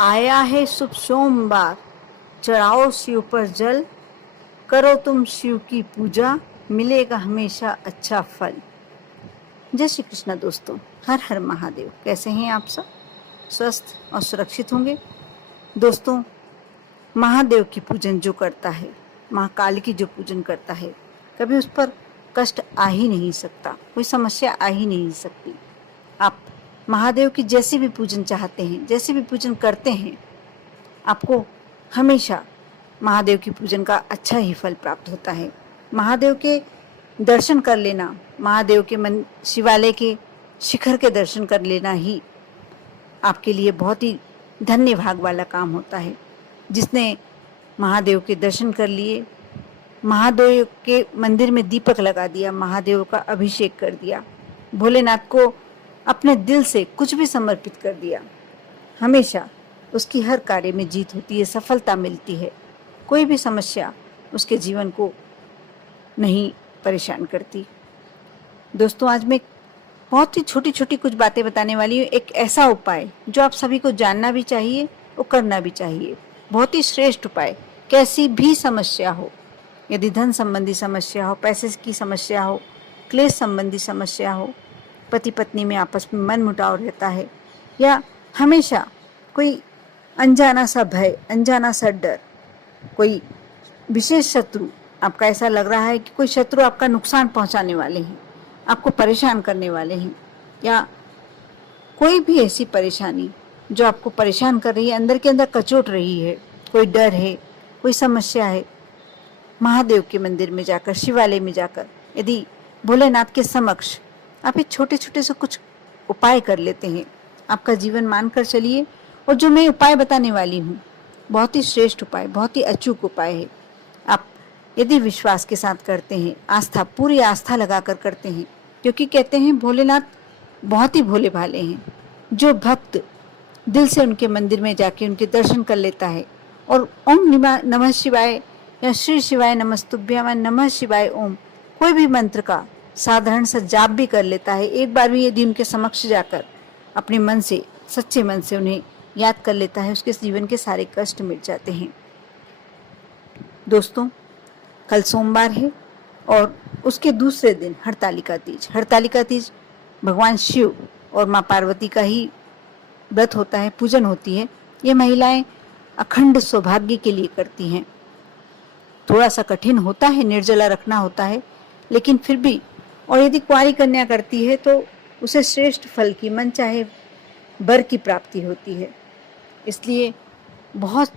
आया है शुभ सोमवार, चढ़ाओ शिव पर जल, करो तुम शिव की पूजा, मिलेगा हमेशा अच्छा फल। जय श्री कृष्ण दोस्तों, हर हर महादेव। कैसे हैं आप सब? स्वस्थ और सुरक्षित होंगे। दोस्तों, महादेव की पूजन जो करता है, महाकाल की जो पूजन करता है, कभी उस पर कष्ट आ ही नहीं सकता, कोई समस्या आ ही नहीं सकती। आप महादेव की जैसे भी पूजन चाहते हैं, जैसे भी पूजन करते हैं, आपको हमेशा महादेव की पूजन का अच्छा ही फल प्राप्त होता है। महादेव के दर्शन कर लेना, महादेव के शिवालय के शिखर के दर्शन कर लेना ही आपके लिए बहुत ही धन्य भाग वाला काम होता है। जिसने महादेव के दर्शन कर लिए, महादेव के मंदिर में दीपक लगा दिया, महादेव का अभिषेक कर दिया, भोलेनाथ को अपने दिल से कुछ भी समर्पित कर दिया, हमेशा उसकी हर कार्य में जीत होती है, सफलता मिलती है। कोई भी समस्या उसके जीवन को नहीं परेशान करती। दोस्तों, आज मैं बहुत ही छोटी छोटी कुछ बातें बताने वाली हूँ। एक ऐसा उपाय जो आप सभी को जानना भी चाहिए और करना भी चाहिए। बहुत ही श्रेष्ठ उपाय। कैसी भी समस्या हो, यदि धन संबंधी समस्या हो, पैसे की समस्या हो, क्लेश संबंधी समस्या हो, पति पत्नी में आपस में मन मुटाव रहता है, या हमेशा कोई अनजाना सा भय, अनजाना सा डर, कोई विशेष शत्रु, आपका ऐसा लग रहा है कि कोई शत्रु आपका नुकसान पहुंचाने वाले हैं, आपको परेशान करने वाले हैं, या कोई भी ऐसी परेशानी जो आपको परेशान कर रही है, अंदर के अंदर कचोट रही है, कोई डर है, कोई समस्या है, महादेव के मंदिर में जाकर, शिवालय में जाकर, यदि भोलेनाथ के समक्ष आप ये छोटे छोटे से कुछ उपाय कर लेते हैं, आपका जीवन मानकर चलिए। और जो मैं उपाय बताने वाली हूँ, बहुत ही श्रेष्ठ उपाय, बहुत ही अचूक उपाय है। आप यदि विश्वास के साथ करते हैं, आस्था, पूरी आस्था लगाकर करते हैं, क्योंकि कहते हैं भोलेनाथ बहुत ही भोले भाले हैं। जो भक्त दिल से उनके मंदिर में जाके उनके दर्शन कर लेता है और ओम नमः शिवाय या श्री शिवाय नमस्तुभ्यम नमः शिवाय ओम, कोई भी मंत्र का साधारण सा जाप भी कर लेता है, एक बार भी यदि उनके समक्ष जाकर अपने मन से, सच्चे मन से उन्हें याद कर लेता है, उसके जीवन के सारे कष्ट मिट जाते हैं। दोस्तों, कल सोमवार है और उसके दूसरे दिन हरतालिका तीज। हरतालिका तीज भगवान शिव और माँ पार्वती का ही व्रत होता है, पूजन होती है। ये महिलाएं अखंड सौभाग्य के लिए करती हैं। थोड़ा सा कठिन होता है, निर्जला रखना होता है, लेकिन फिर भी, और यदि कुंवारी कन्या करती है तो उसे श्रेष्ठ फल की, मन चाहे वर की प्राप्ति होती है। इसलिए बहुत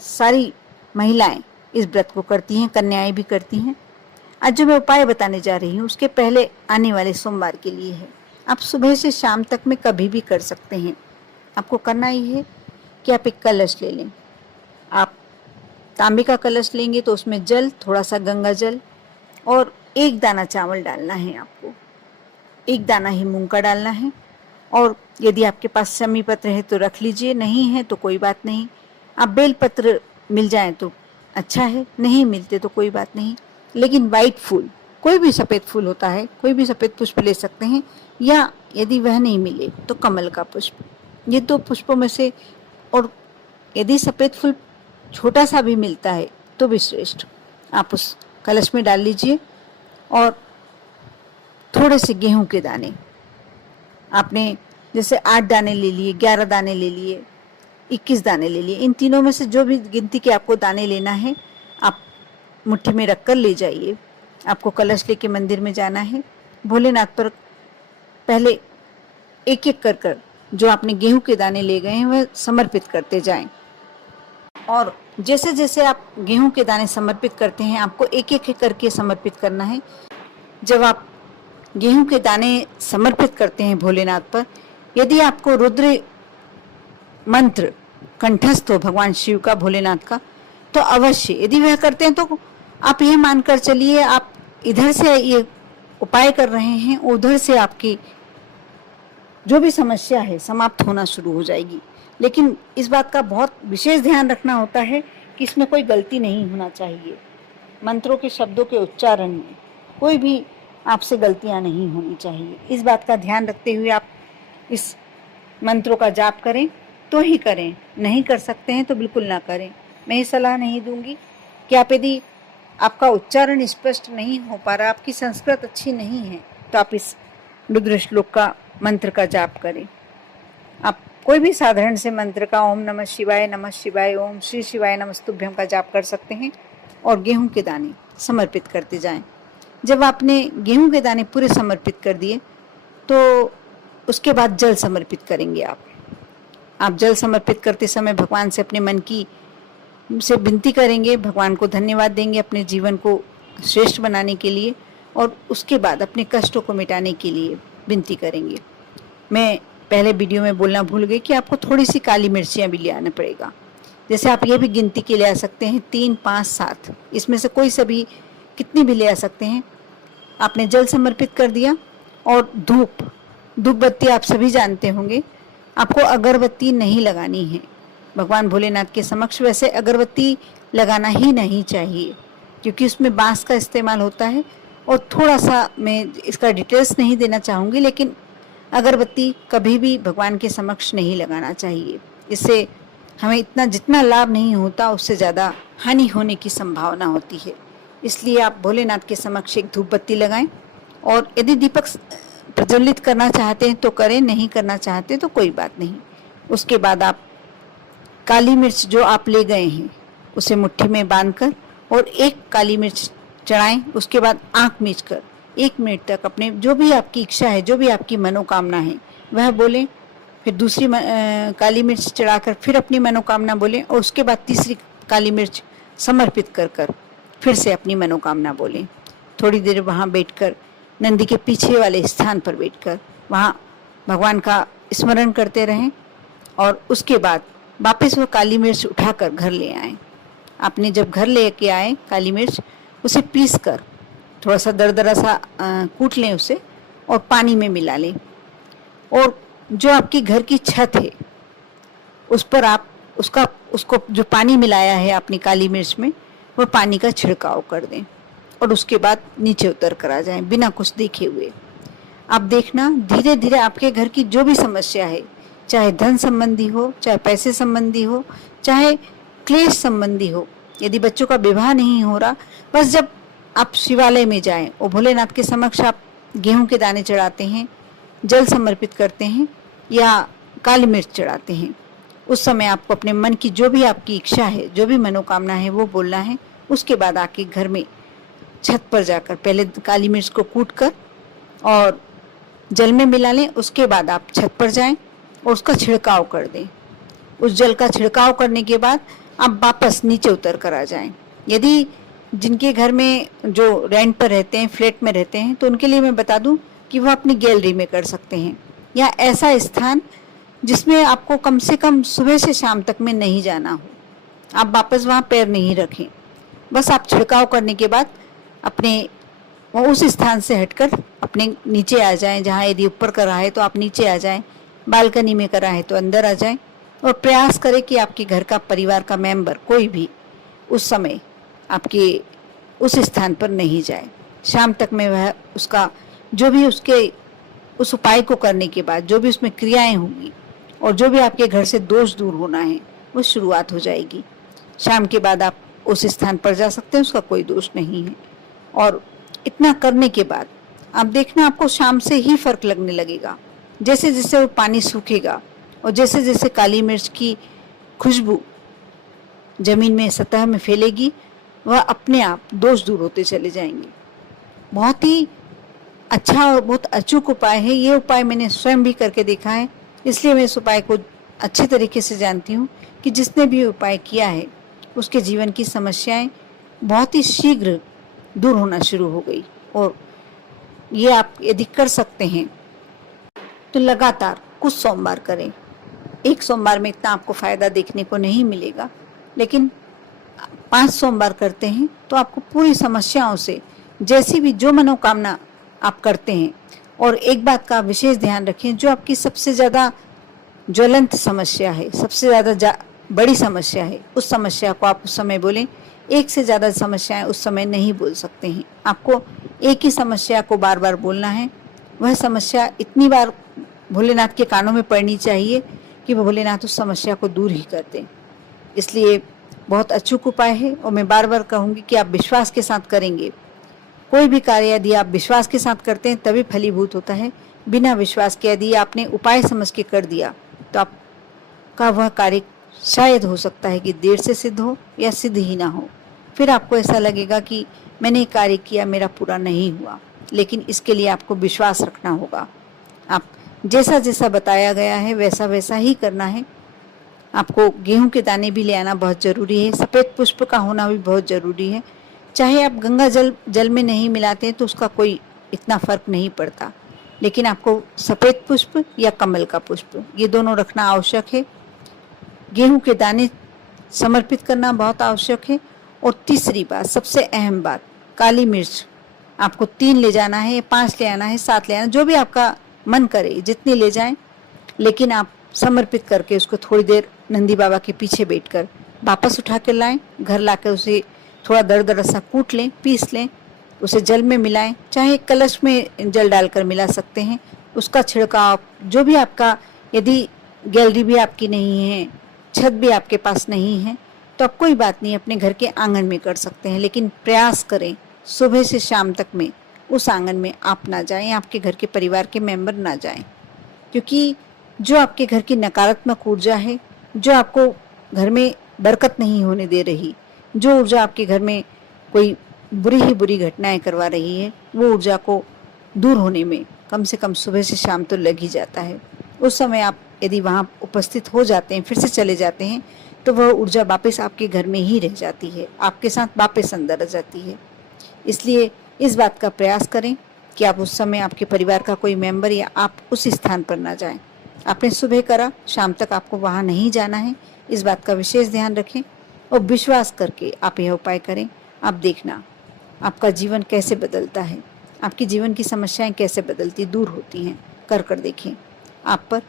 सारी महिलाएं इस व्रत को करती हैं, कन्याएं भी करती हैं। आज जो मैं उपाय बताने जा रही हूँ, उसके पहले आने वाले सोमवार के लिए है। आप सुबह से शाम तक में कभी भी कर सकते हैं। आपको करना ही है कि आप एक कलश ले लें। आप तांबे का कलश लेंगे तो उसमें जल, थोड़ा सा गंगा जल और एक दाना चावल डालना है। आपको एक दाना ही मूंग का डालना है। और यदि आपके पास शमी पत्र है तो रख लीजिए, नहीं है तो कोई बात नहीं। आप बेल पत्र मिल जाए तो अच्छा है, नहीं मिलते तो कोई बात नहीं। लेकिन वाइट फूल, कोई भी सफ़ेद फूल होता है, कोई भी सफ़ेद पुष्प ले सकते हैं, या यदि वह नहीं मिले तो कमल का पुष्प। ये दो पुष्पों में से, और यदि सफ़ेद फूल छोटा सा भी मिलता है तो भी श्रेष्ठ, आप उस कलश में डाल लीजिए। और थोड़े से गेहूं के दाने, आपने जैसे 8 दाने ले लिए, 11 दाने ले लिए, 21 दाने ले लिए, इन तीनों में से जो भी गिनती के आपको दाने लेना है, आप मुट्ठी में रख कर ले जाइए। आपको कलश लेके मंदिर में जाना है। भोलेनाथ पर पहले एक एक कर जो आपने गेहूं के दाने ले गए हैं वह समर्पित करते जाएं। और जैसे जैसे आप गेहूं के दाने समर्पित करते हैं, आपको एक एक करके समर्पित करना है। जब आप गेहूं के दाने समर्पित करते हैं भोलेनाथ पर, यदि आपको रुद्र मंत्र कंठस्थ हो भगवान शिव का, भोलेनाथ का, तो अवश्य, यदि वह करते हैं तो आप यह मानकर चलिए आप इधर से ये उपाय कर रहे हैं, उधर से आपकी जो भी समस्या है समाप्त होना शुरू हो जाएगी। लेकिन इस बात का बहुत विशेष ध्यान रखना होता है कि इसमें कोई गलती नहीं होना चाहिए। मंत्रों के शब्दों के उच्चारण में कोई भी आपसे गलतियां नहीं होनी चाहिए। इस बात का ध्यान रखते हुए आप इस मंत्रों का जाप करें। तो ही करें, नहीं कर सकते हैं तो बिल्कुल ना करें। मैं ये सलाह नहीं दूंगी कि आप यदि आपका उच्चारण स्पष्ट नहीं हो पा रहा, आपकी संस्कृत अच्छी नहीं है, तो आप इस रुद्र श्लोक का मंत्र का जाप करें। आप कोई भी साधारण से मंत्र का ओम नमः शिवाय, ओम श्री शिवाय नमस्तुभ्यम का जाप कर सकते हैं और गेहूं के दाने समर्पित करते जाएं। जब आपने गेहूं के दाने पूरे समर्पित कर दिए तो उसके बाद जल समर्पित करेंगे। आप जल समर्पित करते समय भगवान से अपने मन की से विनती करेंगे, भगवान को धन्यवाद देंगे अपने जीवन को श्रेष्ठ बनाने के लिए, और उसके बाद अपने कष्टों को मिटाने के लिए विनती करेंगे। मैं पहले वीडियो में बोलना भूल गई कि आपको थोड़ी सी काली मिर्चियाँ भी ले आना पड़ेगा। जैसे आप ये भी गिनती के ले आ सकते हैं 3, 5, 7, इसमें से कोई सभी कितनी भी ले आ सकते हैं। आपने जल समर्पित कर दिया और धूप बत्ती आप सभी जानते होंगे, आपको अगरबत्ती नहीं लगानी है भगवान भोलेनाथ के समक्ष। वैसे अगरबत्ती लगाना ही नहीं चाहिए क्योंकि उसमें बांस का इस्तेमाल होता है, और थोड़ा सा मैं इसका डिटेल्स नहीं देना चाहूँगी, लेकिन अगरबत्ती कभी भी भगवान के समक्ष नहीं लगाना चाहिए। इससे हमें इतना जितना लाभ नहीं होता उससे ज़्यादा हानि होने की संभावना होती है। इसलिए आप भोलेनाथ के समक्ष एक धूप बत्ती लगाएं, और यदि दीपक प्रज्वलित करना चाहते हैं तो करें, नहीं करना चाहते तो कोई बात नहीं। उसके बाद आप काली मिर्च जो आप ले गए हैं उसे मुट्ठी में बांधकर और एक काली मिर्च चढ़ाएं। उसके बाद आंख मीच कर 1 मिनट तक अपने जो भी आपकी इच्छा है, जो भी आपकी मनोकामना है वह बोलें। फिर दूसरी काली मिर्च चढ़ाकर फिर अपनी मनोकामना बोलें, और उसके बाद तीसरी काली मिर्च समर्पित कर फिर से अपनी मनोकामना बोलें। थोड़ी देर वहाँ बैठकर नंदी के पीछे वाले स्थान पर बैठकर वहाँ भगवान का स्मरण करते रहें, और उसके बाद वापस वो काली मिर्च उठाकर घर ले आएं। आपने जब घर ले के आए काली मिर्च, उसे पीस कर थोड़ा सा दरदरा सा कूट लें उसे, और पानी में मिला लें, और जो आपकी घर की छत है उस पर आप उसको जो पानी मिलाया है आपने काली मिर्च में, वह पानी का छिड़काव कर दें, और उसके बाद नीचे उतर कर आ जाएं बिना कुछ देखे हुए। आप देखना धीरे धीरे आपके घर की जो भी समस्या है, चाहे धन संबंधी हो, चाहे पैसे संबंधी हो, चाहे क्लेश संबंधी हो, यदि बच्चों का विवाह नहीं हो रहा, बस जब आप शिवालय में जाएं और भोलेनाथ के समक्ष आप गेहूं के दाने चढ़ाते हैं, जल समर्पित करते हैं या काली मिर्च चढ़ाते हैं, उस समय आपको अपने मन की जो भी आपकी इच्छा है, जो भी मनोकामना है वो बोलना है। उसके बाद आके घर में छत पर जाकर पहले काली मिर्च को कूट कर और जल में मिला लें। उसके बाद आप छत पर जाएं और उसका छिड़काव कर दें। उस जल का छिड़काव करने के बाद आप वापस नीचे उतर कर आ जाएं। यदि जिनके घर में जो रेंट पर रहते हैं, फ्लैट में रहते हैं, तो उनके लिए मैं बता दूं कि वो अपनी गैलरी में कर सकते हैं, या ऐसा स्थान जिसमें आपको कम से कम सुबह से शाम तक में नहीं जाना हो, आप वापस वहाँ पैर नहीं रखें। बस आप छिड़काव करने के बाद अपने उस स्थान से हटकर अपने नीचे आ जाएं। जहाँ यदि ऊपर कर रहा है तो आप नीचे आ जाएं, बालकनी में कर रहा है तो अंदर आ जाएं, और प्रयास करें कि आपके घर का परिवार का मेंबर कोई भी उस समय आपके उस स्थान पर नहीं जाए। शाम तक में वह उसका जो भी उसके उस उपाय को करने के बाद जो भी उसमें क्रियाएं होंगी और जो भी आपके घर से दोष दूर होना है वो शुरुआत हो जाएगी। शाम के बाद आप उस स्थान पर जा सकते हैं, उसका कोई दोष नहीं है। और इतना करने के बाद आप देखना आपको शाम से ही फर्क लगने लगेगा। जैसे जैसे वो पानी सूखेगा और जैसे जैसे काली मिर्च की खुशबू जमीन में सतह में फैलेगी, वह अपने आप दोष दूर होते चले जाएंगे। बहुत ही अच्छा और बहुत अचूक उपाय है। ये उपाय मैंने स्वयं भी करके देखा है, इसलिए मैं इस उपाय को अच्छे तरीके से जानती हूँ कि जिसने भी उपाय किया है उसके जीवन की समस्याएं बहुत ही शीघ्र दूर होना शुरू हो गई। और ये आप यदि कर सकते हैं तो लगातार कुछ सोमवार करें। एक सोमवार में इतना आपको फायदा देखने को नहीं मिलेगा, लेकिन 5 सोमवार करते हैं तो आपको पूरी समस्याओं से जैसी भी जो मनोकामना आप करते हैं। और एक बात का विशेष ध्यान रखें, जो आपकी सबसे ज़्यादा ज्वलंत समस्या है, सबसे ज़्यादा बड़ी समस्या है, उस समस्या को आप उस समय बोलें। एक से ज़्यादा समस्याएं उस समय नहीं बोल सकते हैं। आपको एक ही समस्या को बार बार बोलना है। वह समस्या इतनी बार भोलेनाथ के कानों में पड़नी चाहिए कि वो भोलेनाथ उस समस्या को दूर ही कर दें। इसलिए बहुत अचूक उपाय है और मैं बार बार कहूँगी कि आप विश्वास के साथ करेंगे। कोई भी कार्य यदि आप विश्वास के साथ करते हैं तभी फलीभूत होता है। बिना विश्वास के यदि आपने उपाय समझ के कर दिया तो आपका वह कार्य शायद हो सकता है कि देर से सिद्ध हो या सिद्ध ही ना हो। फिर आपको ऐसा लगेगा कि मैंने कार्य किया, मेरा पूरा नहीं हुआ। लेकिन इसके लिए आपको विश्वास रखना होगा। आप जैसा जैसा बताया गया है वैसा वैसा ही करना है। आपको गेहूं के दाने भी ले आना बहुत ज़रूरी है। सफ़ेद पुष्प का होना भी बहुत ज़रूरी है। चाहे आप गंगा जल में नहीं मिलाते तो उसका कोई इतना फ़र्क नहीं पड़ता, लेकिन आपको सफ़ेद पुष्प या कमल का पुष्प ये दोनों रखना आवश्यक है। गेहूं के दाने समर्पित करना बहुत आवश्यक है। और तीसरी बात, सबसे अहम बात, काली मिर्च आपको 3 ले जाना है, 5 ले आना है, 7 ले आना, जो भी आपका मन करे जितनी ले जाएं, लेकिन आप समर्पित करके उसको थोड़ी देर नंदी बाबा के पीछे बैठकर वापस उठा कर लाएं। घर लाकर उसे थोड़ा दरदरा सा कूट लें, पीस लें, उसे जल में मिलाएं। चाहे कलश में जल डालकर मिला सकते हैं। उसका छिड़काव जो भी आपका, यदि गैलरी भी आपकी नहीं है, छत भी आपके पास नहीं है, तो अब कोई बात नहीं, अपने घर के आंगन में कर सकते हैं। लेकिन प्रयास करें सुबह से शाम तक में उस आंगन में आप ना जाएं, आपके घर के परिवार के मेंबर ना जाएं, क्योंकि जो आपके घर की नकारात्मक ऊर्जा है, जो आपको घर में बरकत नहीं होने दे रही, जो ऊर्जा आपके घर में कोई बुरी ही बुरी घटनाएं करवा रही है, वो ऊर्जा को दूर होने में कम से कम सुबह से शाम तो लग ही जाता है। उस समय आप यदि वहाँ उपस्थित हो जाते हैं, फिर से चले जाते हैं, तो वह ऊर्जा वापस आपके घर में ही रह जाती है, आपके साथ वापस अंदर आ जाती है। इसलिए इस बात का प्रयास करें कि आप उस समय आपके परिवार का कोई मेंबर या आप उस स्थान पर ना जाएं। आपने सुबह करा, शाम तक आपको वहाँ नहीं जाना है, इस बात का विशेष ध्यान रखें और विश्वास करके आप यह उपाय करें। आप देखना आपका जीवन कैसे बदलता है, आपकी जीवन की समस्याएं कैसे बदलती दूर होती हैं। कर देखें। आप पर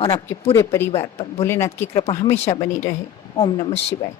और आपके पूरे परिवार पर भोलेनाथ की कृपा हमेशा बनी रहे। ओम नमः शिवाय।